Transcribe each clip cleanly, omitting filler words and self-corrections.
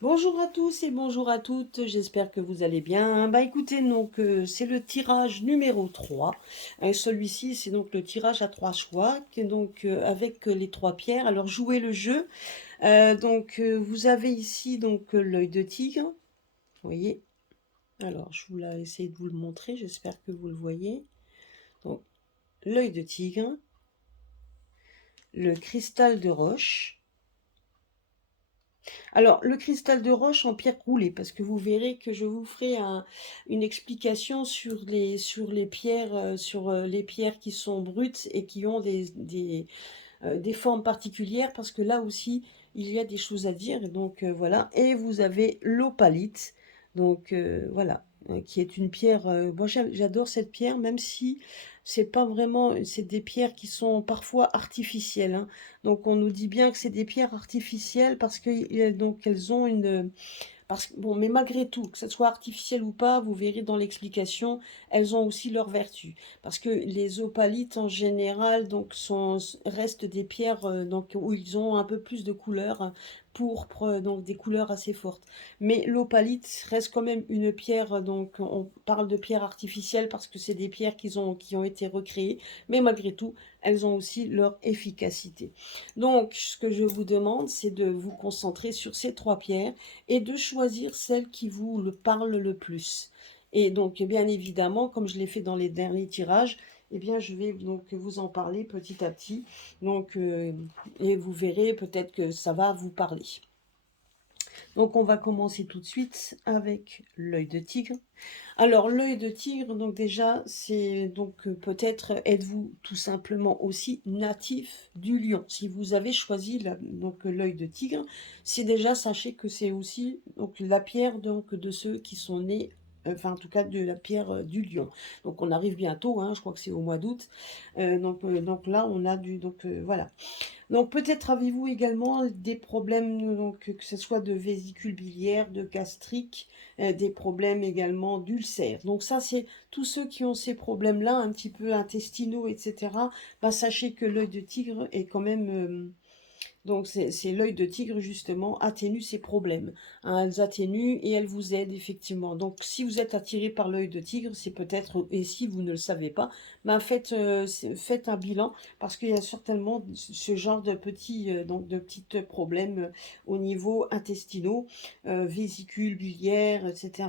Bonjour à tous et bonjour à toutes, j'espère que vous allez bien. Bah écoutez, donc c'est le tirage numéro 3. Celui-ci, c'est donc le tirage à trois choix, donc avec les trois pierres. Alors jouez le jeu. Vous avez ici donc l'œil de tigre, vous voyez. Alors je vous l'ai essayé de vous le montrer, j'espère que vous le voyez. Donc l'œil de tigre, le cristal de roche. Alors, le cristal de roche en pierre roulée, parce que vous verrez que je vous ferai une explication sur les pierres qui sont brutes et qui ont des formes particulières, parce que là aussi, il y a des choses à dire. Donc, voilà. Et vous avez l'opalite, donc voilà, qui est une pierre. Moi, j'adore cette pierre, même si c'est pas vraiment. C'est des pierres qui sont parfois artificielles, hein. Donc, on nous dit bien que c'est des pierres artificielles parce que donc elles ont une bon, mais malgré tout, que ce soit artificiel ou pas, vous verrez dans l'explication, elles ont aussi leurs vertus. Parce que les opalites, en général, restent des pierres donc, où ils ont un peu plus de couleurs, hein, pourpre, donc des couleurs assez fortes. Mais l'opalite reste quand même une pierre, donc on parle de pierre artificielle parce que c'est des pierres qui ont été recréées, mais malgré tout, elles ont aussi leur efficacité. Donc, ce que je vous demande, c'est de vous concentrer sur ces trois pierres et de choisir celle qui vous le parle le plus. Et donc, bien évidemment, comme je l'ai fait dans les derniers tirages, eh bien, je vais donc vous en parler petit à petit. Donc, et vous verrez peut-être que ça va vous parler. Donc, on va commencer tout de suite avec l'œil de tigre. Alors, l'œil de tigre, donc déjà, c'est donc peut-être êtes-vous tout simplement aussi natif du lion. Si vous avez choisi donc l'œil de tigre, c'est déjà sachez que c'est aussi donc la pierre donc de ceux qui sont nés. Enfin, en tout cas, de la pierre du lion. Donc, on arrive bientôt, hein, je crois que c'est au mois d'août. Donc là, on a du. Donc, voilà. Donc peut-être avez-vous également des problèmes, donc, que ce soit de vésicule biliaire, de gastrique, des problèmes également d'ulcères. Donc ça, c'est tous ceux qui ont ces problèmes-là, un petit peu intestinaux, etc. Bah, sachez que l'œil de tigre est quand même donc c'est l'œil de tigre justement atténue ces problèmes, hein. Elles atténuent et elles vous aident effectivement. Donc si vous êtes attiré par l'œil de tigre, c'est peut-être, et si vous ne le savez pas, ben faites un bilan parce qu'il y a certainement ce genre de petits problèmes au niveau intestinaux, vésicule biliaire, etc.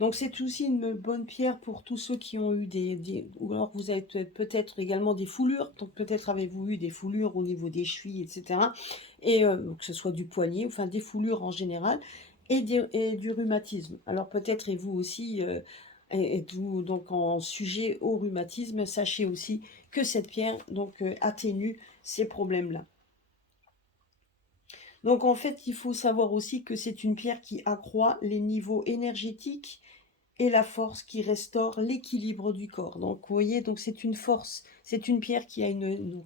Donc c'est aussi une bonne pierre pour tous ceux qui ont eu ou alors vous avez peut-être également des foulures, donc peut-être avez-vous eu des foulures au niveau des chevilles, etc. Et que ce soit du poignet, enfin des foulures en général, et du rhumatisme. Alors peut-être et vous aussi, êtes-vous donc en sujet au rhumatisme, sachez aussi que cette pierre donc atténue ces problèmes-là. Donc en fait, il faut savoir aussi que c'est une pierre qui accroît les niveaux énergétiques et la force qui restaure l'équilibre du corps. Donc, vous voyez, donc c'est une force, c'est une pierre qui a une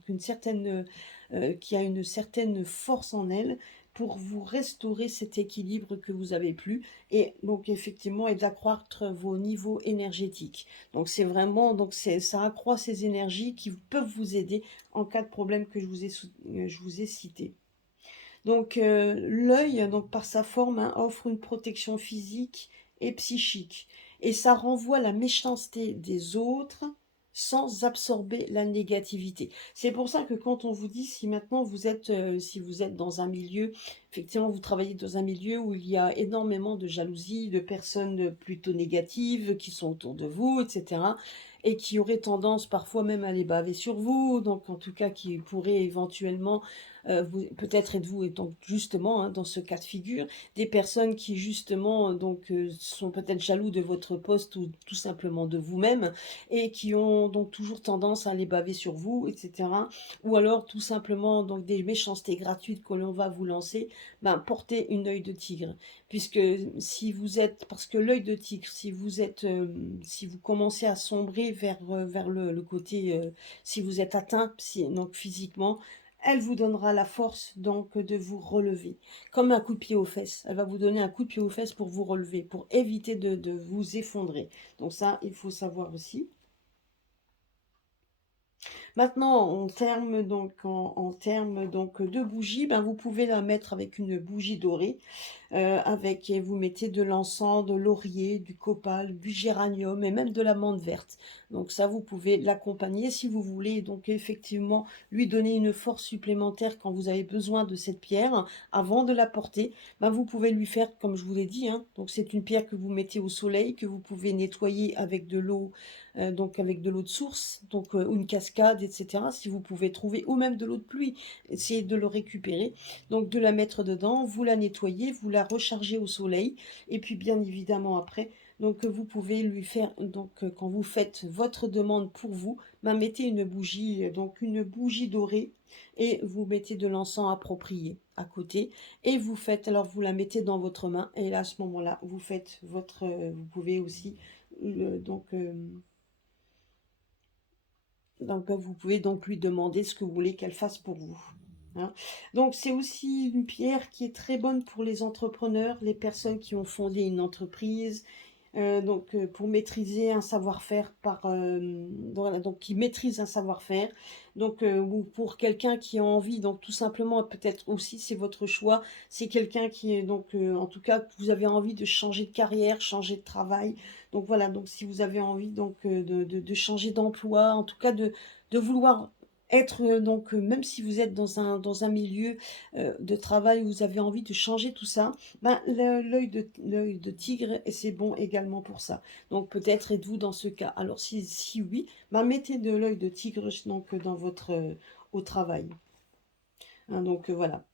certaine force en elle pour vous restaurer cet équilibre que vous avez plus et donc effectivement et d'accroître vos niveaux énergétiques. Donc c'est vraiment ça accroît ces énergies qui peuvent vous aider en cas de problème que je vous ai cité. Donc l'œil, donc par sa forme, hein, offre une protection physique et psychique. Et ça renvoie la méchanceté des autres sans absorber la négativité. C'est pour ça que quand on vous dit si vous êtes dans un milieu, effectivement vous travaillez dans un milieu où il y a énormément de jalousie, de personnes plutôt négatives qui sont autour de vous, etc. Et qui auraient tendance parfois même à les baver sur vous, donc en tout cas qui pourraient éventuellement peut-être êtes-vous donc justement, hein, dans ce cas de figure, des personnes qui justement sont peut-être jaloux de votre poste ou tout simplement de vous-même et qui ont donc toujours tendance à les baver sur vous, etc. Ou alors tout simplement donc des méchancetés gratuites que l'on va vous lancer, ben, portez une œil de tigre. Puisque si vous êtes, parce que l'œil de tigre, si vous commencez à sombrer vers le côté, si vous êtes atteint donc physiquement, elle vous donnera la force donc de vous relever. Comme un coup de pied aux fesses. Elle va vous donner un coup de pied aux fesses pour vous relever, pour éviter de vous effondrer. Donc ça, il faut savoir aussi. Maintenant, en termes donc de bougies, ben, vous pouvez la mettre avec une bougie dorée. Avec et vous mettez de l'encens, de laurier, du copal, du géranium et même de la menthe verte. Donc ça, vous pouvez l'accompagner si vous voulez donc effectivement lui donner une force supplémentaire quand vous avez besoin de cette pierre, avant de la porter, ben, vous pouvez lui faire comme je vous l'ai dit, hein. Donc c'est une pierre que vous mettez au soleil, que vous pouvez nettoyer avec de l'eau, donc avec de l'eau de source, donc ou une cascade et cetera. Si vous pouvez trouver ou même de l'eau de pluie, essayez de le récupérer, donc de la mettre dedans, vous la nettoyez, vous la rechargez au soleil et puis bien évidemment après, donc vous pouvez lui faire donc quand vous faites votre demande pour vous, ben, mettez une bougie, donc une bougie dorée et vous mettez de l'encens approprié à côté et vous faites alors vous la mettez dans votre main et là à ce moment-là, vous faites votre vous pouvez aussi vous pouvez donc lui demander ce que vous voulez qu'elle fasse pour vous, hein. Donc c'est aussi une pierre qui est très bonne pour les entrepreneurs, les personnes qui ont fondé une entreprise, pour maîtriser un savoir-faire voilà, donc qui maîtrise un savoir-faire. Ou pour quelqu'un qui a envie, donc tout simplement, peut-être aussi c'est votre choix, c'est quelqu'un qui est en tout cas, que vous avez envie de changer de carrière, changer de travail. Donc voilà, donc si vous avez envie de changer d'emploi, en tout cas de vouloir être, même si vous êtes dans un milieu, de travail où vous avez envie de changer tout ça, ben, l'œil de tigre, et c'est bon également pour ça. Donc peut-être êtes-vous dans ce cas. Alors si oui, ben, mettez de l'œil de tigre dans votre au travail, hein, voilà.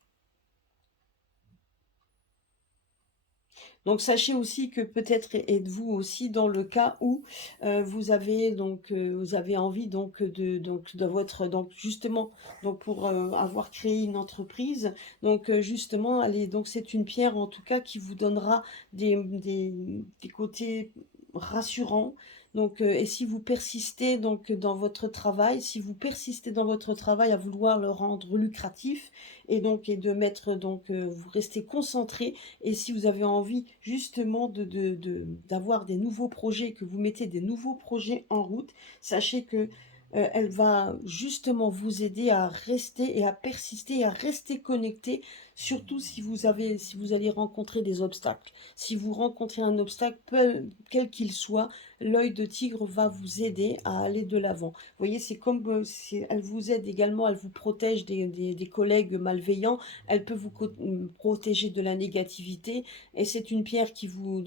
Donc sachez aussi que peut-être êtes-vous aussi dans le cas où vous avez envie de votre donc justement donc pour avoir créé une entreprise, justement allez donc c'est une pierre en tout cas qui vous donnera des côtés rassurants. Et si vous persistez dans votre travail, si vous persistez dans votre travail à vouloir le rendre lucratif et de mettre vous restez concentré, et si vous avez envie justement d'avoir des nouveaux projets, que vous mettez des nouveaux projets en route, sachez que elle va justement vous aider à rester et à persister et à rester connecté, surtout si vous allez rencontrer des obstacles. Si vous rencontrez un obstacle, quel qu'il soit, l'œil de tigre va vous aider à aller de l'avant. Vous voyez, c'est comme elle vous aide également, elle vous protège des collègues malveillants, elle peut vous protéger de la négativité, et c'est une pierre qui vous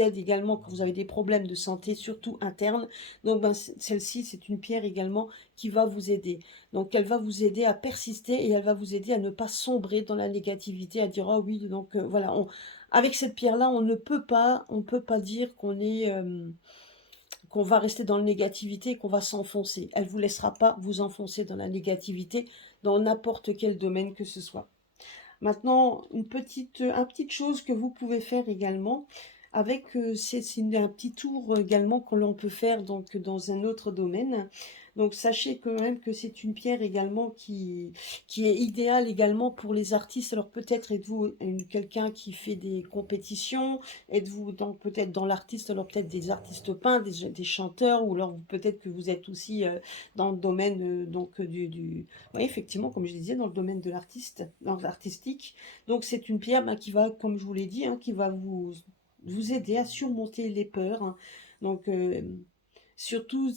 aide également quand vous avez des problèmes de santé, surtout internes. Celle-ci, c'est une pierre également qui va vous aider. Donc elle va vous aider à persister et elle va vous aider à ne pas sombrer dans la négativité, à dire: «Oh oui, voilà, avec cette pierre-là, on peut pas dire qu'on va rester dans la négativité et qu'on va s'enfoncer. Elle vous laissera pas vous enfoncer dans la négativité dans n'importe quel domaine que ce soit. Maintenant, un petite chose que vous pouvez faire également avec, un petit tour également que l'on peut faire dans un autre domaine. Donc sachez quand même que c'est une pierre également qui est idéale également pour les artistes. Alors peut-être êtes-vous quelqu'un qui fait des compétitions, êtes-vous peut-être dans l'artiste, alors peut-être des artistes peints, des chanteurs, ou alors peut-être que vous êtes aussi dans le domaine oui, effectivement, comme je disais, dans le domaine de dans l'artistique. Donc c'est une pierre qui va, comme je vous l'ai dit, hein, qui va vous aider à surmonter les peurs, hein. Donc euh, surtout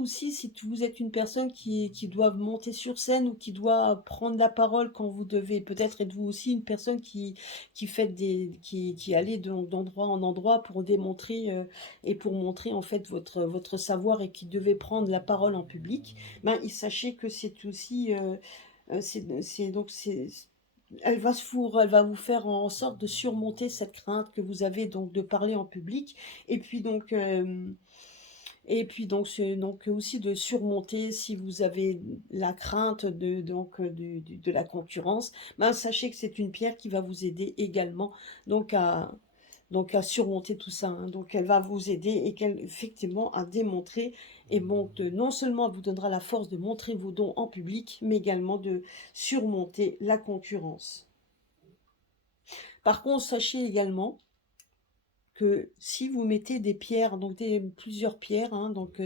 aussi si vous êtes une personne qui doit monter sur scène ou qui doit prendre la parole quand vous devez. Peut-être êtes-vous aussi une personne qui allait d'endroit en endroit pour démontrer et pour montrer en fait votre savoir et qui devait prendre la parole en public. Sachez que c'est aussi c'est donc c'est elle va vous faire en sorte de surmonter cette crainte que vous avez donc de parler en public, et puis c'est donc aussi de surmonter si vous avez la crainte de la concurrence. Sachez que c'est une pierre qui va vous aider également donc à à surmonter tout ça, hein. Donc elle va vous aider et qu'elle effectivement à démontrer, et non seulement elle vous donnera la force de montrer vos dons en public, mais également de surmonter la concurrence. Par contre, sachez également que si vous mettez des pierres, donc plusieurs pierres, hein, donc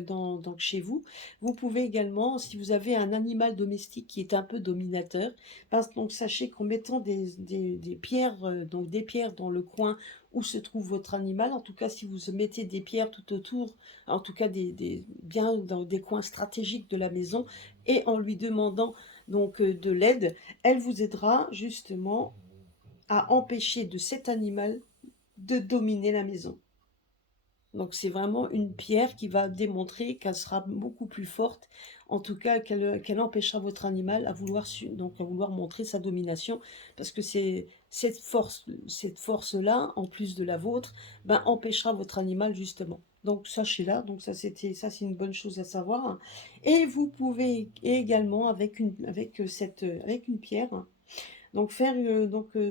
chez vous, vous pouvez également, si vous avez un animal domestique qui est un peu dominateur, donc sachez qu'en mettant des pierres, donc des pierres dans le coin où se trouve votre animal, en tout cas si vous mettez des pierres tout autour, en tout cas bien dans des coins stratégiques de la maison, et en lui demandant donc de l'aide, elle vous aidera justement à empêcher de cet animal de dominer la maison. Donc c'est vraiment une pierre qui va démontrer qu'elle sera beaucoup plus forte, en tout cas qu'elle empêchera votre animal à vouloir, donc à vouloir montrer sa domination, parce que c'est cette force-là, en plus de la vôtre, ben, empêchera votre animal justement. Donc sachez-la, donc ça c'est une bonne chose à savoir. Hein. Et vous pouvez également avec une pierre, hein, donc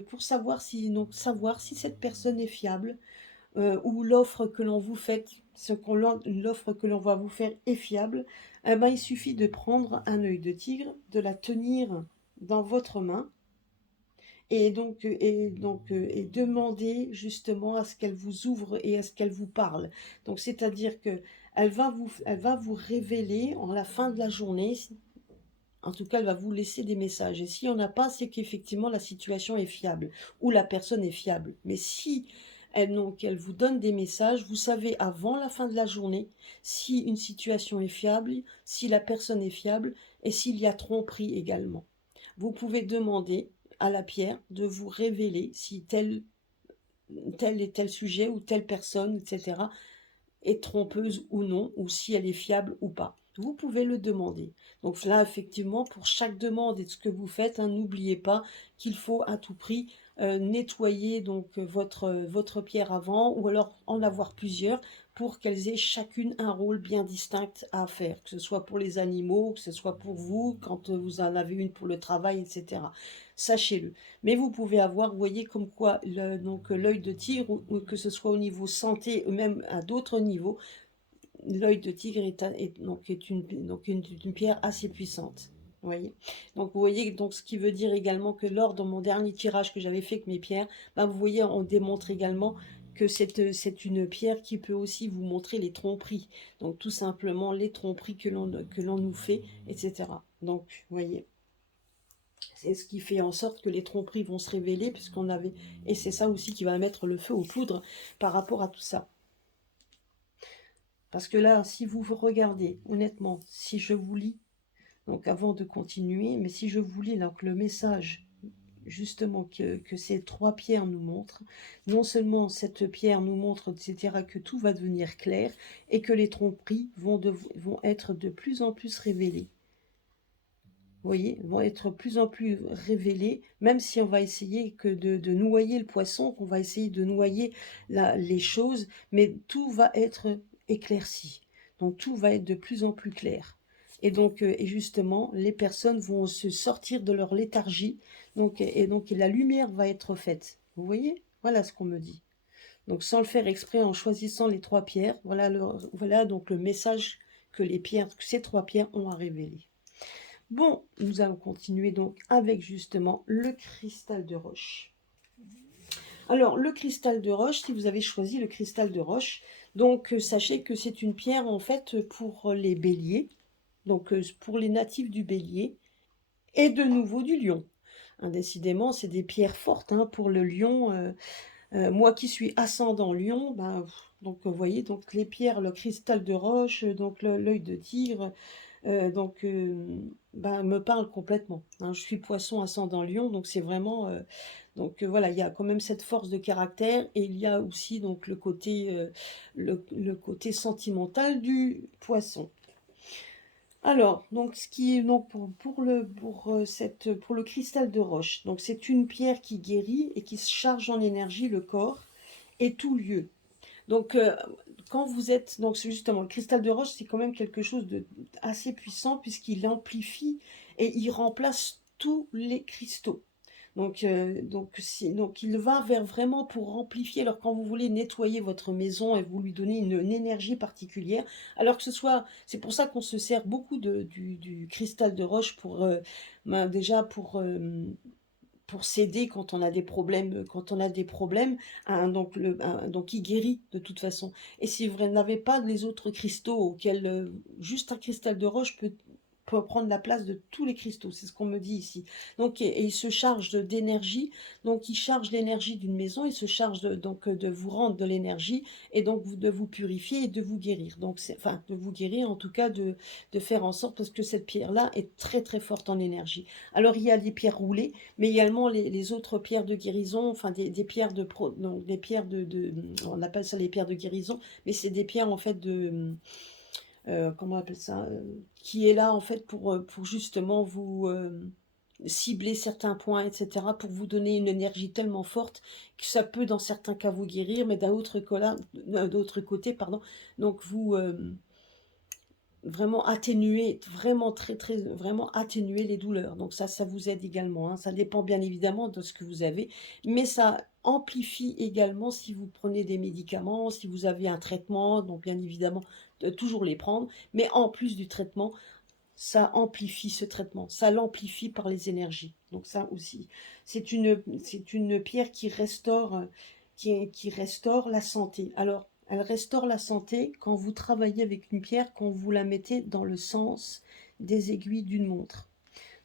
pour savoir si cette personne est fiable, ou l'offre que l'on vous fait, l'offre que l'on va vous faire est fiable, eh ben, il suffit de prendre un œil de tigre, de la tenir dans votre main et demander justement à ce qu'elle vous ouvre et à ce qu'elle vous parle. Donc c'est-à-dire que elle va vous révéler en la fin de la journée, en tout cas elle va vous laisser des messages. Et s'il n'y en a pas, c'est qu'effectivement la situation est fiable ou la personne est fiable. Mais si elle vous donne des messages, vous savez avant la fin de la journée si une situation est fiable, si la personne est fiable et s'il y a tromperie également. Vous pouvez demander à la pierre de vous révéler si tel et tel sujet ou telle personne, etc., est trompeuse ou non, ou si elle est fiable ou pas. Vous pouvez le demander. Donc là, effectivement, pour chaque demande et de ce que vous faites, hein, n'oubliez pas qu'il faut à tout prix nettoyer donc votre pierre avant, ou alors en avoir plusieurs pour qu'elles aient chacune un rôle bien distinct à faire, que ce soit pour les animaux, que ce soit pour vous, quand vous en avez une pour le travail, etc. Sachez-le. Mais vous pouvez avoir, vous voyez, comme quoi l'œil de tigre, ou que ce soit au niveau santé ou même à d'autres niveaux, l'œil de tigre est une pierre assez puissante. Vous voyez, donc vous voyez donc ce qui veut dire également que lors de mon dernier tirage que j'avais fait avec mes pierres, ben vous voyez, on démontre également que c'est une pierre qui peut aussi vous montrer les tromperies. Donc tout simplement les tromperies que l'on nous fait, etc. Donc vous voyez. C'est ce qui fait en sorte que les tromperies vont se révéler, puisqu'on avait. Et c'est ça aussi qui va mettre le feu aux poudres par rapport à tout ça. Parce que là, si vous regardez, honnêtement, si je vous lis, donc avant de continuer, mais si je vous lis donc, le message justement que ces trois pierres nous montrent, non seulement cette pierre nous montre, etc., que tout va devenir clair et que les tromperies vont être de plus en plus révélées. Vous voyez, vont être de plus en plus révélées, même si on va essayer de noyer le poisson, qu'on va essayer de noyer les choses, mais tout va être éclairci. Donc tout va être de plus en plus clair. Et donc, et justement, les personnes vont se sortir de leur léthargie, et la lumière va être faite. Vous voyez? Voilà ce qu'on me dit. Donc sans le faire exprès, en choisissant les trois pierres, voilà donc le message que ces trois pierres ont à révéler. Bon, nous allons continuer donc avec justement le cristal de roche. Alors, le cristal de roche, si vous avez choisi le cristal de roche, donc sachez que c'est une pierre en fait pour les béliers, donc pour les natifs du bélier et de nouveau du lion. Hein, décidément, c'est des pierres fortes hein, pour le lion. Moi qui suis ascendant lion, ben, donc vous voyez, donc les pierres, le cristal de roche, donc l'œil de tigre, ben, me parle complètement. Hein. Je suis poisson ascendant lion, donc c'est vraiment... voilà, il y a quand même cette force de caractère et il y a aussi donc le côté sentimental du poisson. Alors, donc ce qui est donc pour le cristal de roche, donc c'est une pierre qui guérit et qui charge en énergie le corps et tout lieu. Donc quand vous êtes donc c'est justement le cristal de roche, c'est quand même quelque chose de assez puissant puisqu'il amplifie et il remplace tous les cristaux. Donc il va vers vraiment pour amplifier. Alors quand vous voulez nettoyer votre maison et vous lui donnez une énergie particulière, alors que c'est pour ça qu'on se sert beaucoup du cristal de roche pour déjà pour s'aider quand on a des problèmes, hein, donc il guérit de toute façon. Et si vous n'avez pas les autres cristaux auxquels, juste un cristal de roche peut prendre la place de tous les cristaux, c'est ce qu'on me dit ici. Donc et il se charge d'énergie, donc il charge l'énergie d'une maison, il se charge de vous rendre de l'énergie et donc de vous purifier et de vous guérir. Donc enfin de vous guérir, en tout cas de faire en sorte, parce que cette pierre-là est très très forte en énergie. Alors il y a les pierres roulées, mais également les autres pierres de guérison, enfin des pierres donc des pierres on appelle ça les pierres de guérison, mais c'est des pierres en fait comment on appelle ça, qui est là en fait pour justement vous cibler certains points, etc., pour vous donner une énergie tellement forte que ça peut dans certains cas vous guérir, mais d'autre côté, pardon, donc vous vraiment atténuer, vraiment très très, vraiment atténuer les douleurs. Donc ça vous aide également, hein. Ça dépend bien évidemment de ce que vous avez, mais ça amplifie également si vous prenez des médicaments, si vous avez un traitement, donc bien évidemment, de toujours les prendre, mais en plus du traitement, ça amplifie ce traitement, ça l'amplifie par les énergies. Donc ça aussi, c'est une pierre qui restaure, qui restaure la santé. Alors, elle restaure la santé quand vous travaillez avec une pierre, quand vous la mettez dans le sens des aiguilles d'une montre.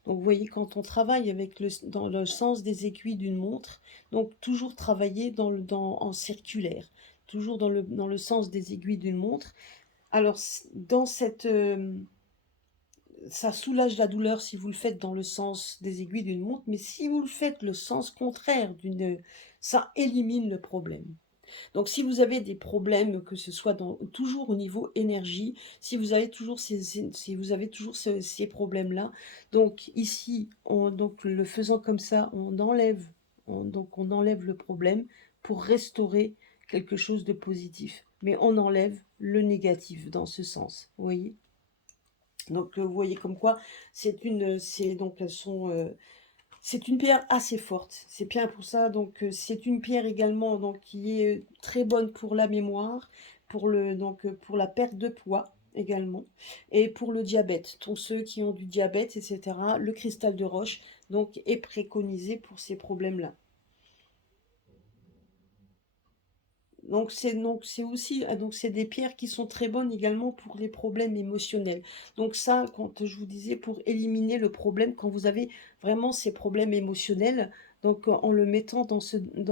Donc vous voyez, quand on travaille dans le sens des aiguilles d'une montre, donc toujours travailler en circulaire, toujours dans le sens des aiguilles d'une montre. Alors, dans cette, ça soulage la douleur si vous le faites dans le sens des aiguilles d'une montre, mais si vous le faites le sens contraire ça élimine le problème. Donc si vous avez des problèmes, que ce soit toujours au niveau énergie, si vous avez toujours ces problèmes-là, donc ici, donc le faisant comme ça, donc on enlève le problème pour restaurer quelque chose de positif. Mais on enlève le négatif dans ce sens, vous voyez? Donc vous voyez comme quoi c'est une pierre assez forte. C'est bien pour ça. Donc c'est une pierre également donc qui est très bonne pour la mémoire, pour la perte de poids également, et pour le diabète. Tous ceux qui ont du diabète, etc. Le cristal de roche donc est préconisé pour ces problèmes-là. Donc c'est aussi donc c'est des pierres qui sont très bonnes également pour les problèmes émotionnels. Donc ça, quand je vous disais pour éliminer le problème, quand vous avez vraiment ces problèmes émotionnels, donc en le mettant dans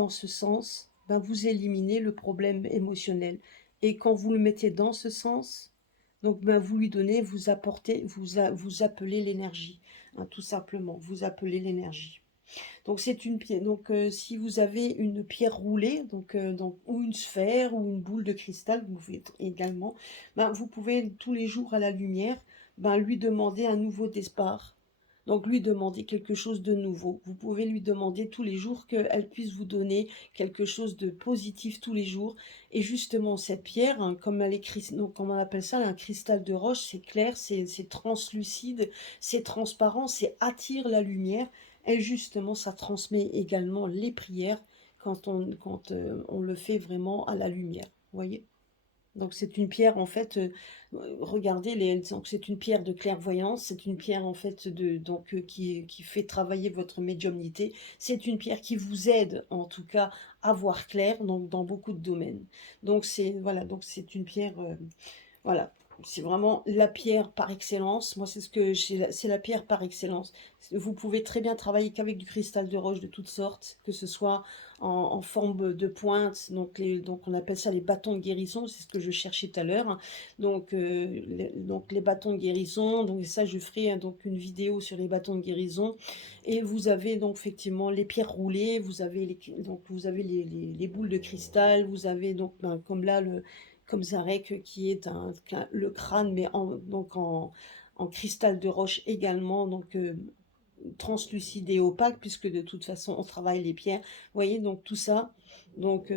ce sens, ben vous éliminez le problème émotionnel. Et quand vous le mettez dans ce sens, donc ben vous lui donnez, vous apportez, vous appelez l'énergie, hein, tout simplement, vous appelez l'énergie. Donc c'est une pierre. Donc si vous avez une pierre roulée, ou une sphère ou une boule de cristal, vous pouvez également, ben, vous pouvez tous les jours à la lumière, ben, lui demander un nouveau départ. Donc lui demander quelque chose de nouveau. Vous pouvez lui demander tous les jours qu'elle puisse vous donner quelque chose de positif tous les jours. Et justement cette pierre, hein, comme donc comme on appelle ça, un cristal de roche, c'est clair, c'est translucide, c'est transparent, c'est attire la lumière. Et justement, ça transmet également les prières quand on le fait vraiment à la lumière. Vous voyez? Donc c'est une pierre en fait, regardez donc c'est une pierre de clairvoyance, c'est une pierre en fait qui fait travailler votre médiumnité. C'est une pierre qui vous aide en tout cas à voir clair donc dans beaucoup de domaines. Donc c'est une pierre voilà, c'est vraiment la pierre par excellence. Moi, c'est la pierre par excellence. Vous pouvez très bien travailler qu'avec du cristal de roche de toutes sortes, que ce soit en forme de pointe. Donc on appelle ça les bâtons de guérison. C'est ce que je cherchais tout à l'heure, hein. Donc les bâtons de guérison. Donc ça, je ferai hein, donc une vidéo sur les bâtons de guérison. Et vous avez donc effectivement les pierres roulées. Vous avez les boules de cristal. Vous avez donc ben, comme là comme Zarek qui est le crâne, mais en cristal de roche également, donc translucide et opaque, puisque de toute façon on travaille les pierres. Vous voyez, donc tout ça, donc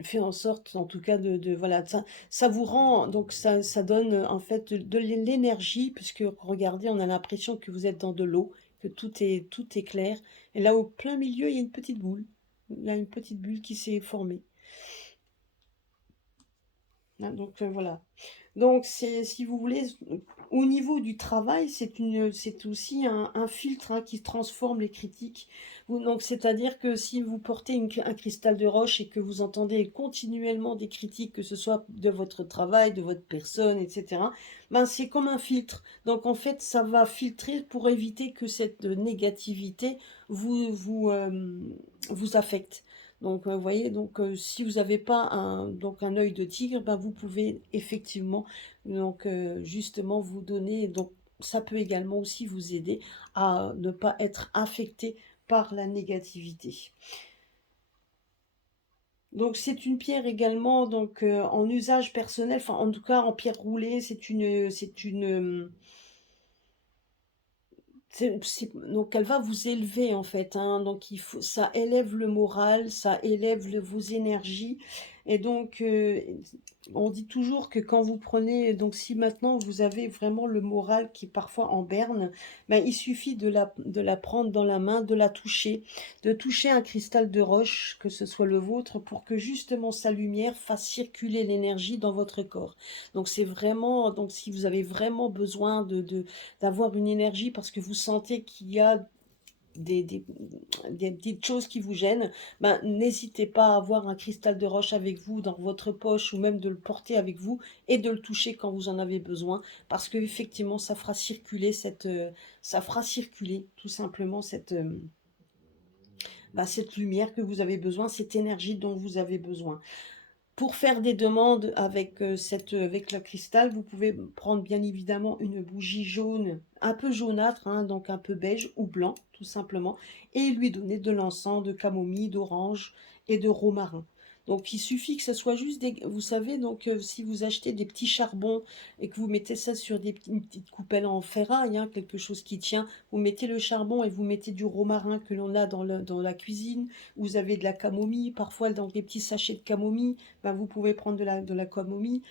fait en sorte, en tout cas, voilà, ça vous rend, donc ça donne en fait de l'énergie, puisque regardez, on a l'impression que vous êtes dans de l'eau, que tout est clair. Et là, au plein milieu, il y a une petite boule. Il y a une petite bulle qui s'est formée. hein, donc voilà. Donc c'est si vous voulez, au niveau du travail, c'est aussi un filtre, hein, qui transforme les critiques. Ou donc c'est-à-dire que si vous portez un cristal de roche et que vous entendez continuellement des critiques, que ce soit de votre travail, de votre personne et cetera, ben, c'est comme un filtre. Donc en fait, ça va filtrer pour éviter que cette négativité vous affecte. Donc, vous voyez, donc si vous n'avez pas un œil de tigre, ben, vous pouvez effectivement donc, justement, vous donner, donc ça peut également aussi vous aider à ne pas être affecté par la négativité. Donc c'est une pierre également donc en usage personnel, enfin en tout cas en pierre roulée, donc elle va vous élever en fait, hein, donc ça élève le moral, ça élève vos énergies et donc on dit toujours que quand vous prenez, donc si maintenant vous avez vraiment le moral qui est parfois en berne, ben, il suffit de la prendre dans la main, de toucher un cristal de roche, que ce soit le vôtre, pour que justement sa lumière fasse circuler l'énergie dans votre corps. Donc c'est vraiment, donc si vous avez vraiment besoin d'avoir une énergie parce que vous sentez qu'il y a des, des, des petites choses qui vous gênent, ben, n'hésitez pas à avoir un cristal de roche avec vous dans votre poche ou même de le porter avec vous et de le toucher quand vous en avez besoin parce que effectivement ça fera circuler tout simplement cette lumière que vous avez besoin, cette énergie dont vous avez besoin. Pour faire des demandes avec le cristal, vous pouvez prendre bien évidemment une bougie jaune, un peu jaunâtre, hein, donc un peu beige ou blanc, tout simplement, et lui donner de l'encens, de camomille, d'orange et de romarin. Donc il suffit que ce soit juste vous savez, donc si vous achetez des petits charbons et que vous mettez ça sur une petite coupelle en ferraille, hein, quelque chose qui tient, vous mettez le charbon et vous mettez du romarin que l'on a dans la cuisine, vous avez de la camomille, parfois dans des petits sachets de camomille, ben, vous pouvez prendre de la camomille,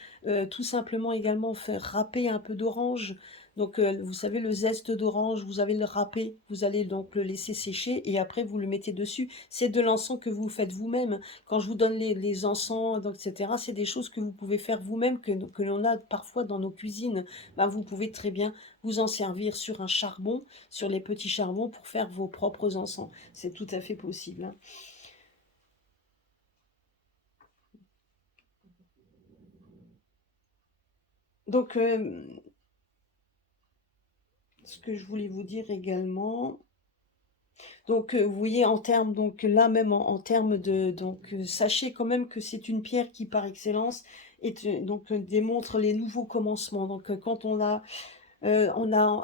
tout simplement également faire râper un peu d'orange. Donc, vous savez, le zeste d'orange, vous allez le râper, vous allez donc le laisser sécher et après vous le mettez dessus. C'est de l'encens que vous faites vous-même. Quand je vous donne les encens, donc, etc., c'est des choses que vous pouvez faire vous-même, que l'on a parfois dans nos cuisines. Ben, vous pouvez très bien vous en servir sur un charbon, sur les petits charbons pour faire vos propres encens. C'est tout à fait possible, hein. Donc, ce que je voulais vous dire également, donc vous voyez en termes, donc là même en termes donc sachez quand même que c'est une pierre qui par excellence donc démontre les nouveaux commencements. Donc quand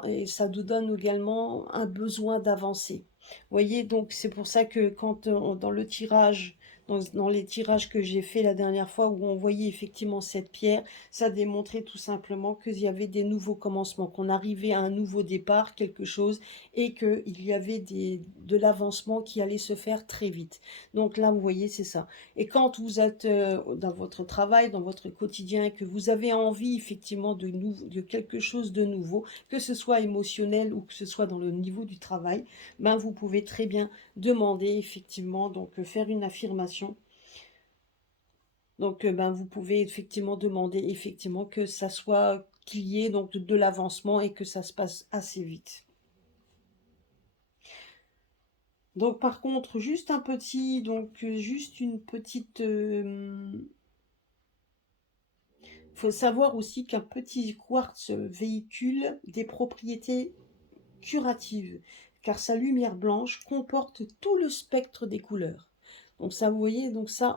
et ça nous donne également un besoin d'avancer. Vous voyez, donc c'est pour ça que quand dans le tirage, dans les tirages que j'ai fait la dernière fois où on voyait effectivement cette pierre, ça démontrait tout simplement qu'il y avait des nouveaux commencements, qu'on arrivait à un nouveau départ, quelque chose, et qu'il y avait de l'avancement qui allait se faire très vite. Donc là, vous voyez, c'est ça. Et quand vous êtes dans votre travail, dans votre quotidien, et que vous avez envie effectivement de quelque chose de nouveau, que ce soit émotionnel ou que ce soit dans le niveau du travail, ben vous pouvez très bien demander effectivement, donc faire une affirmation. Donc ben vous pouvez effectivement demander effectivement que ça soit qu'il y ait donc de l'avancement et que ça se passe assez vite. Donc par contre, juste une petite faut savoir aussi qu'un petit quartz véhicule des propriétés curatives, car sa lumière blanche comporte tout le spectre des couleurs. Donc ça, vous voyez, donc ça,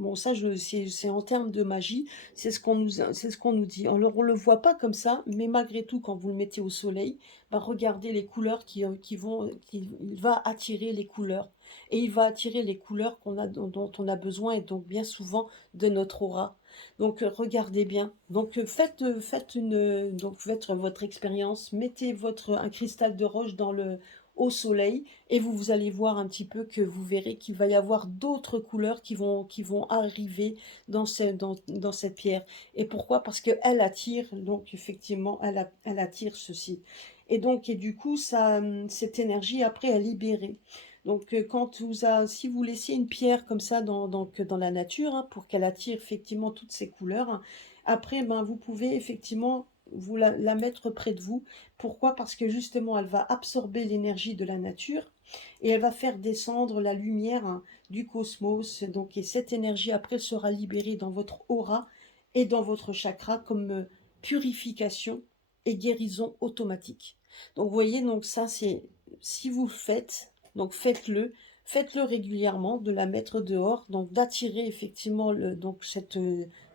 bon, ça, c'est en termes de magie, c'est ce qu'on nous dit. Alors, on le voit pas comme ça, mais malgré tout, quand vous le mettez au soleil, bah, regardez les couleurs il va attirer les couleurs. Et il va attirer les couleurs dont on a besoin, et donc bien souvent de notre aura. Donc, regardez bien. Donc, faites votre expérience, mettez un cristal de roche au soleil et vous allez voir un petit peu que vous verrez qu'il va y avoir d'autres couleurs qui vont arriver dans cette pierre. Et pourquoi? Parce qu'elle attire, donc effectivement, elle attire ceci. Et donc, et du coup, cette énergie après est libérée. Donc, si vous laissez une pierre comme ça dans la nature, hein, pour qu'elle attire effectivement toutes ces couleurs, hein, après, ben, vous pouvez effectivement vous la mettre près de vous. Pourquoi? Parce que justement, elle va absorber l'énergie de la nature et elle va faire descendre la lumière, hein, du cosmos. Donc, et cette énergie après sera libérée dans votre aura et dans votre chakra comme purification et guérison automatique. Donc, vous voyez, donc ça, c'est si vous le faites, donc faites-le régulièrement, de la mettre dehors, donc d'attirer effectivement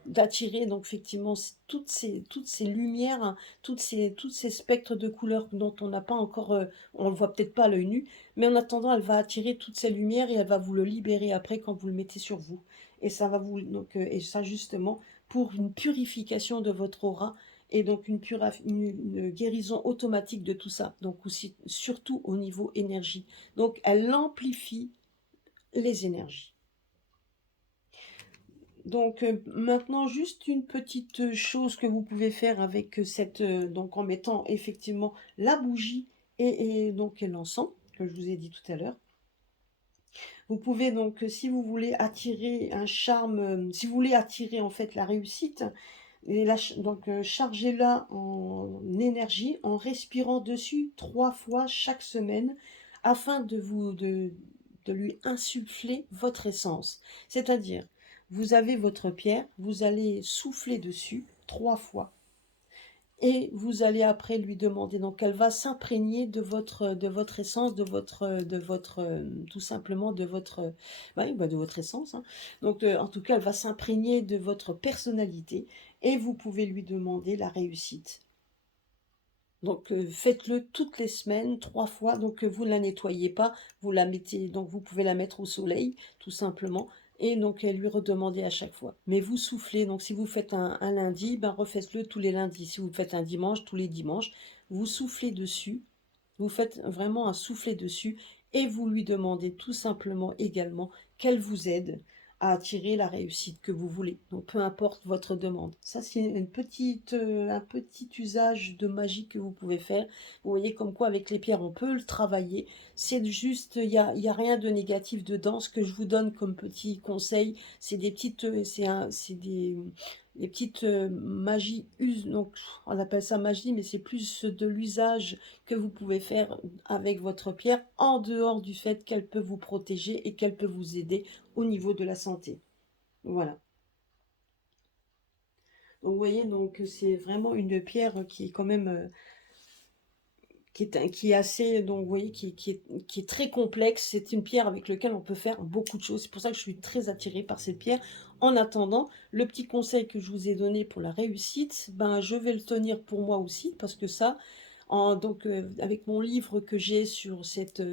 d'attirer donc effectivement toutes ces lumières, hein, toutes ces spectres de couleurs dont on n'a pas encore, on le voit peut-être pas à l'œil nu, mais en attendant, elle va attirer toutes ces lumières et elle va vous le libérer après quand vous le mettez sur vous. Et ça va vous donc et ça justement pour une purification de votre aura et donc une guérison automatique de tout ça. Donc aussi, surtout au niveau énergie. Donc elle amplifie les énergies. Donc maintenant, juste une petite chose que vous pouvez faire avec donc en mettant effectivement la bougie et donc l'encens, que je vous ai dit tout à l'heure. Vous pouvez donc, si vous voulez attirer un charme, si vous voulez attirer en fait la réussite, donc chargez-la en énergie en respirant dessus 3 fois chaque semaine afin de lui insuffler votre essence. C'est-à-dire, vous avez votre pierre, vous allez souffler dessus 3 fois et vous allez après lui demander, donc elle va s'imprégner de votre essence, tout simplement de votre essence, hein. Donc en tout cas, elle va s'imprégner de votre personnalité et vous pouvez lui demander la réussite. Donc faites-le toutes les semaines, 3 fois. Donc vous ne la nettoyez pas, vous la mettez, donc vous pouvez la mettre au soleil, tout simplement, et donc lui redemander à chaque fois. Mais vous soufflez, donc si vous faites un lundi, ben refaites-le tous les lundis. Si vous faites un dimanche, tous les dimanches, vous soufflez dessus, vous faites vraiment un soufflet dessus, et vous lui demandez tout simplement également qu'elle vous aide à attirer la réussite que vous voulez. Donc peu importe votre demande. Ça, c'est un petit usage de magie que vous pouvez faire. Vous voyez comme quoi avec les pierres, on peut le travailler. C'est juste, il y a rien de négatif dedans. Ce que je vous donne comme petit conseil, c'est des petites, c'est des petites magies, donc on appelle ça magie, mais c'est plus de l'usage que vous pouvez faire avec votre pierre en dehors du fait qu'elle peut vous protéger et qu'elle peut vous aider au niveau de la santé. Voilà. Donc vous voyez, donc c'est vraiment une pierre qui est quand même qui est assez, donc vous voyez, qui est très complexe. C'est une pierre avec laquelle on peut faire beaucoup de choses. C'est pour ça que je suis très attirée par cette pierre. En attendant, le petit conseil que je vous ai donné pour la réussite, ben je vais le tenir pour moi aussi, parce que ça, donc avec mon livre que j'ai sur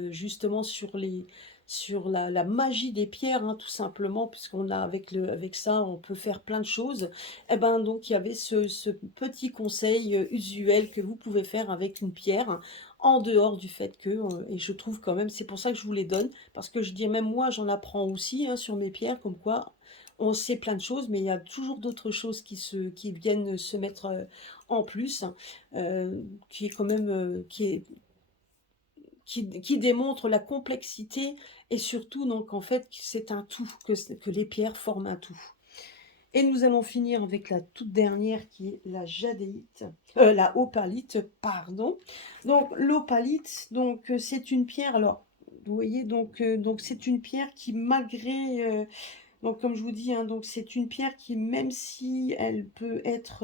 justement sur la magie des pierres, hein, tout simplement, puisqu'on a avec ça, on peut faire plein de choses. Et ben donc il y avait ce petit conseil usuel que vous pouvez faire avec une pierre, en dehors du fait que, et je trouve quand même, c'est pour ça que je vous les donne, parce que je dis même moi j'en apprends aussi, hein, sur mes pierres, comme quoi on sait plein de choses, mais il y a toujours d'autres choses qui viennent se mettre en plus, hein, qui est quand même, qui démontre la complexité et surtout donc en fait que c'est un tout, que les pierres forment un tout. Et nous allons finir avec la toute dernière qui est la jadéite, la opalite, pardon. Donc l'opalite, donc c'est une pierre. Alors vous voyez donc c'est une pierre qui malgré donc comme je vous dis, hein, donc c'est une pierre qui même si elle peut être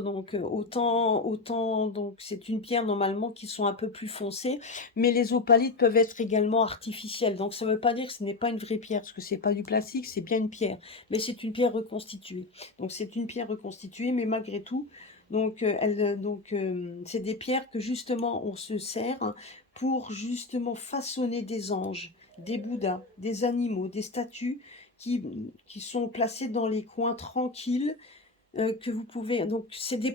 donc autant donc c'est une pierre normalement qui sont un peu plus foncées, mais les opalites peuvent être également artificielles. Donc ça ne veut pas dire que ce n'est pas une vraie pierre, parce que c'est pas du plastique, c'est bien une pierre, mais c'est une pierre reconstituée. Donc c'est une pierre reconstituée, mais malgré tout, c'est des pierres que justement on se sert, hein, pour justement façonner des anges, des bouddhas, des animaux, des statues qui sont placés dans les coins tranquilles, que vous pouvez, donc c'est des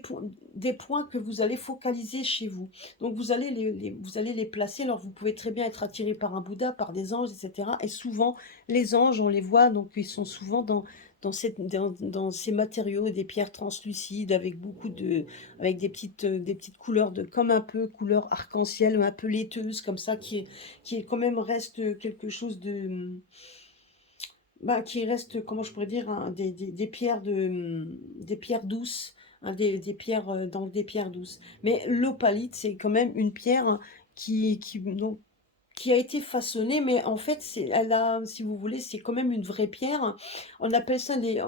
points que vous allez focaliser chez vous. Donc vous allez les placer. Alors vous pouvez très bien être attiré par un Bouddha, par des anges, etc. Et souvent les anges, on les voit, donc ils sont souvent dans ces matériaux, des pierres translucides avec beaucoup de avec des petites couleurs de comme un peu couleur arc-en-ciel, un peu laiteuse comme ça, qui est quand même reste quelque chose de, bah, qui reste, comment je pourrais dire, des pierres des pierres douces, hein, des pierres, donc des pierres douces. Mais l'opalite, c'est quand même une pierre, hein, donc, qui a été façonnée, mais en fait, elle a, si vous voulez, c'est quand même une vraie pierre. On appelle ça les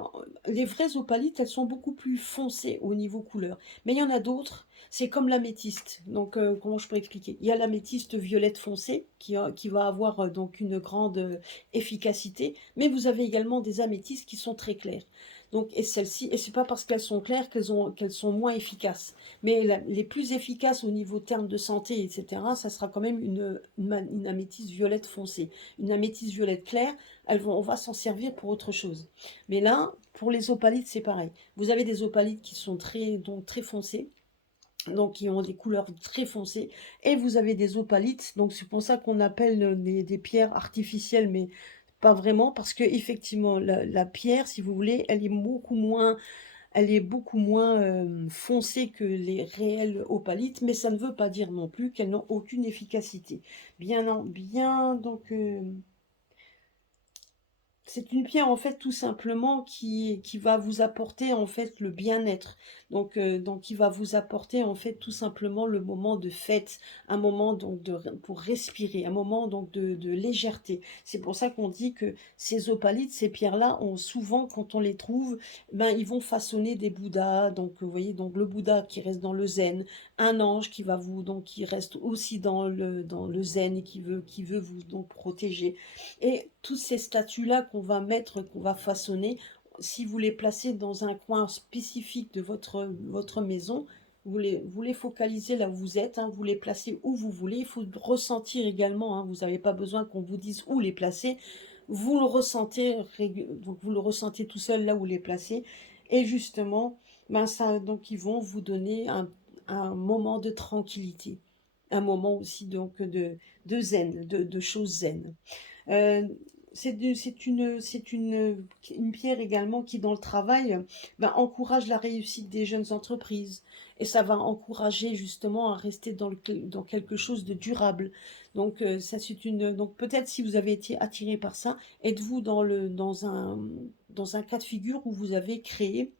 vraies opalites, elles sont beaucoup plus foncées au niveau couleur. Mais il y en a d'autres, c'est comme l'améthyste. Donc, comment je peux expliquer? Il y a l'améthyste violette foncée qui va avoir donc une grande efficacité, mais vous avez également des améthystes qui sont très claires. Donc, et celles-ci, et c'est pas parce qu'elles sont claires qu'elles sont moins efficaces. Mais les plus efficaces au niveau terme de santé, etc., ça sera quand même une améthyste violette foncée. Une améthyste violette claire, on va s'en servir pour autre chose. Mais là, pour les opalites, c'est pareil. Vous avez des opalites qui sont donc très foncées, donc qui ont des couleurs très foncées, et vous avez des opalites, donc c'est pour ça qu'on appelle des pierres artificielles, mais pas vraiment, parce que effectivement la pierre, si vous voulez, elle est beaucoup moins foncée que les réelles opalites, mais ça ne veut pas dire non plus qu'elles n'ont aucune efficacité. Bien, donc, c'est une pierre en fait tout simplement qui va vous apporter en fait le bien-être. Donc qui va vous apporter en fait tout simplement le moment de fête, un moment donc pour respirer, un moment donc de légèreté. C'est pour ça qu'on dit que ces opalites, ces pierres-là, ont souvent quand on les trouve, ben ils vont façonner des Bouddhas. Donc vous voyez donc le Bouddha qui reste dans le zen, un ange qui va vous donc qui reste aussi dans le zen et qui veut vous donc protéger. Et tous ces statues-là qu'on va mettre, qu'on va façonner, si vous les placez dans un coin spécifique de votre maison, vous les focalisez là où vous êtes, hein, vous les placez où vous voulez. Il faut ressentir également, hein, vous n'avez pas besoin qu'on vous dise où les placer. Vous le ressentez, donc vous le ressentez tout seul là où les placer. Et justement, ben ça, donc ils vont vous donner un moment de tranquillité, un moment aussi donc de zen, de choses zen. Euh, une pierre également qui, dans le travail, ben, encourage la réussite des jeunes entreprises. Et ça va encourager justement à rester dans quelque chose de durable. Donc, donc peut-être si vous avez été attiré par ça, êtes-vous dans un cas de figure où vous avez créé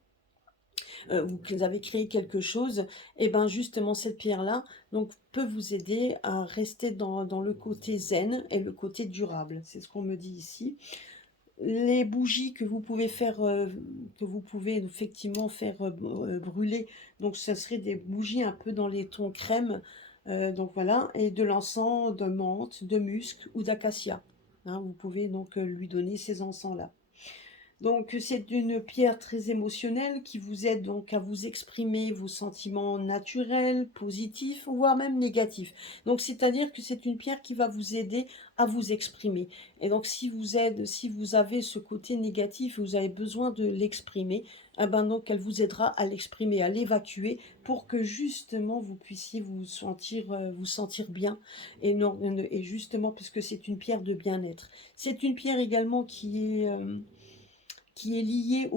quelque chose, et ben justement cette pierre-là donc peut vous aider à rester dans le côté zen et le côté durable. C'est ce qu'on me dit ici. Les bougies que vous pouvez faire, que vous pouvez effectivement faire brûler, donc ça serait des bougies un peu dans les tons crème, donc voilà, et de l'encens de menthe, de musc ou d'acacia. Hein, vous pouvez donc lui donner ces encens-là. Donc, c'est une pierre très émotionnelle qui vous aide donc à vous exprimer vos sentiments naturels, positifs, voire même négatifs. Donc, c'est-à-dire que c'est une pierre qui va vous aider à vous exprimer. Et donc, si vous avez ce côté négatif, vous avez besoin de l'exprimer, eh ben donc elle vous aidera à l'exprimer, à l'évacuer pour que justement vous puissiez vous sentir bien et non et justement parce que c'est une pierre de bien-être. C'est une pierre également qui est lié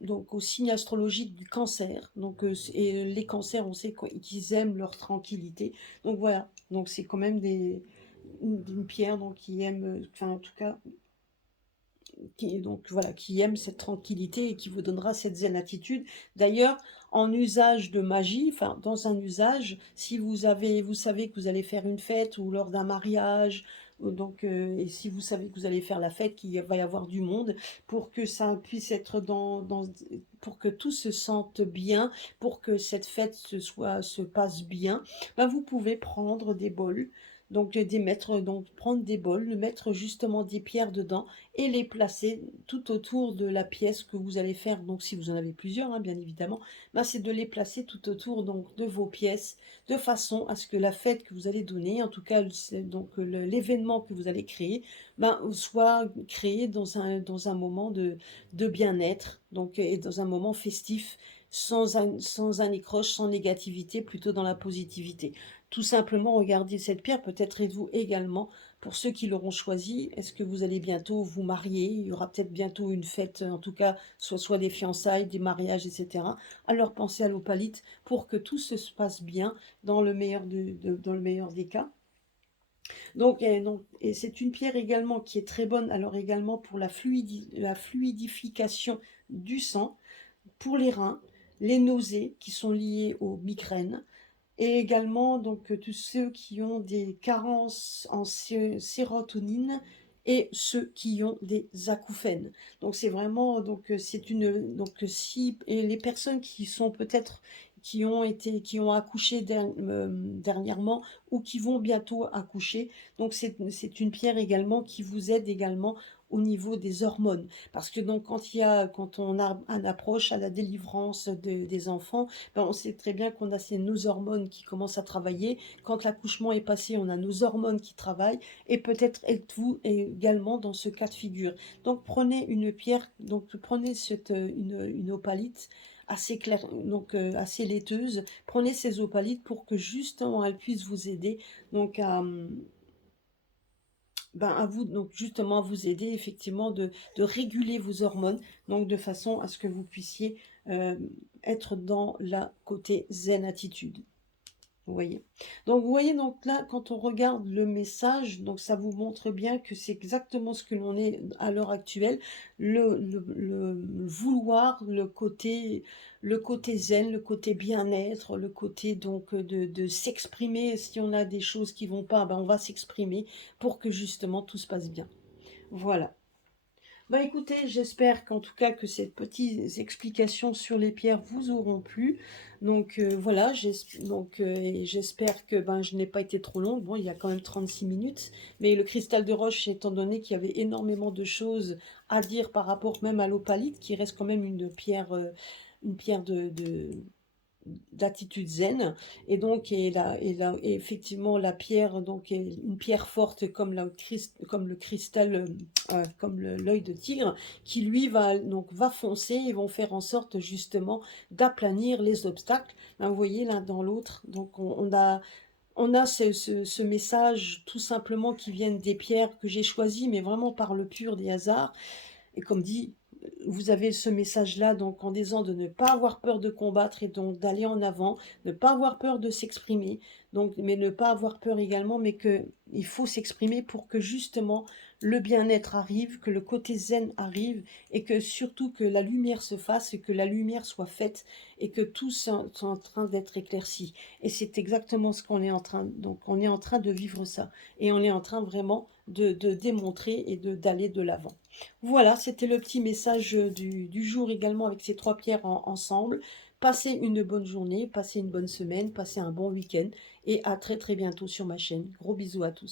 donc au signe astrologique du cancer. Donc, et les cancers, on sait qu'ils aiment leur tranquillité. Donc voilà, donc c'est quand même une pierre donc, qui aime, enfin en tout cas, donc voilà, qui aime cette tranquillité et qui vous donnera cette zen attitude. D'ailleurs, en usage de magie, enfin dans un usage, si vous savez que vous allez faire une fête ou lors d'un mariage, donc et si vous savez que vous allez faire la fête, qu'il va y avoir du monde, pour que ça puisse être pour que tout se sente bien, pour que cette fête se passe bien, ben vous pouvez prendre des bols. Donc prendre des bols, mettre justement des pierres dedans et les placer tout autour de la pièce que vous allez faire. Donc si vous en avez plusieurs, hein, bien évidemment, ben, c'est de les placer tout autour donc, de vos pièces, de façon à ce que la fête que vous allez donner, en tout cas donc l'événement que vous allez créer, ben, soit créé dans un moment de bien-être, donc et dans un moment festif, sans un écroche, sans négativité, plutôt dans la positivité. Tout simplement, regardez cette pierre, peut-être êtes-vous également Pour ceux qui l'auront choisi, est-ce que vous allez bientôt vous marier? Il y aura peut-être bientôt une fête, en tout cas, soit des fiançailles, des mariages, et cetera. Alors pensez à l'opalite pour que tout se passe bien dans le meilleur dans le meilleur des cas. Donc, et c'est une pierre également qui est très bonne, alors également pour la fluidification du sang, pour les reins, les nausées qui sont liées aux migraines, et également donc tous ceux qui ont des carences en sérotonine et ceux qui ont des acouphènes. Donc c'est vraiment c'est une donc si et les personnes qui sont peut-être qui ont accouché dernièrement ou qui vont bientôt accoucher. Donc c'est une pierre également qui vous aide également au niveau des hormones. Parce que donc quand on a un approche à la délivrance des enfants, ben, on sait très bien qu'on a nos hormones qui commencent à travailler. Quand l'accouchement est passé, on a nos hormones qui travaillent. Et peut-être êtes-vous également dans ce cas de figure. Donc prenez une pierre, donc prenez une opalite assez claire, donc assez laiteuse. Prenez ces opalites pour que justement elles puissent vous aider donc à vous, donc justement à vous aider effectivement de réguler vos hormones, donc de façon à ce que vous puissiez euh, être dans la côté zen attitude. Vous voyez. Donc vous voyez, donc là, quand on regarde le message, donc ça vous montre bien que c'est exactement ce que l'on est à l'heure actuelle, le vouloir, le côté zen, le côté bien-être, le côté donc de s'exprimer. Si on a des choses qui vont pas, ben on va s'exprimer pour que justement tout se passe bien. Voilà. Bah écoutez, j'espère qu'en tout cas que ces petites explications sur les pierres vous auront plu. Donc voilà, et j'espère que ben, je n'ai pas été trop longue. Bon, il y a quand même 36 minutes, mais le cristal de roche, étant donné qu'il y avait énormément de choses à dire par rapport même à l'opalite, qui reste quand même une pierre d'attitude zen, et donc et effectivement la pierre donc est une pierre forte comme comme le cristal comme l'œil de tigre, qui lui va foncer et vont faire en sorte justement d'aplanir les obstacles. Hein, vous voyez l'un dans l'autre, donc on a ce message tout simplement qui viennent des pierres que j'ai choisies, mais vraiment par le pur des hasards. Et comme dit, vous avez ce message-là, donc en disant de ne pas avoir peur de combattre et donc d'aller en avant, ne pas avoir peur de s'exprimer, donc mais ne pas avoir peur également, mais que il faut s'exprimer pour que justement le bien-être arrive, que le côté zen arrive et que surtout que la lumière se fasse et que la lumière soit faite et que tout soit en train d'être éclairci. Et c'est exactement ce qu'on est en train, donc on est en train de vivre ça et on est en train vraiment de démontrer et d'aller de l'avant. Voilà, c'était le petit message du jour également avec ces trois pierres ensemble. Passez une bonne journée, passez une bonne semaine, passez un bon week-end et à très très bientôt sur ma chaîne. Gros bisous à tous.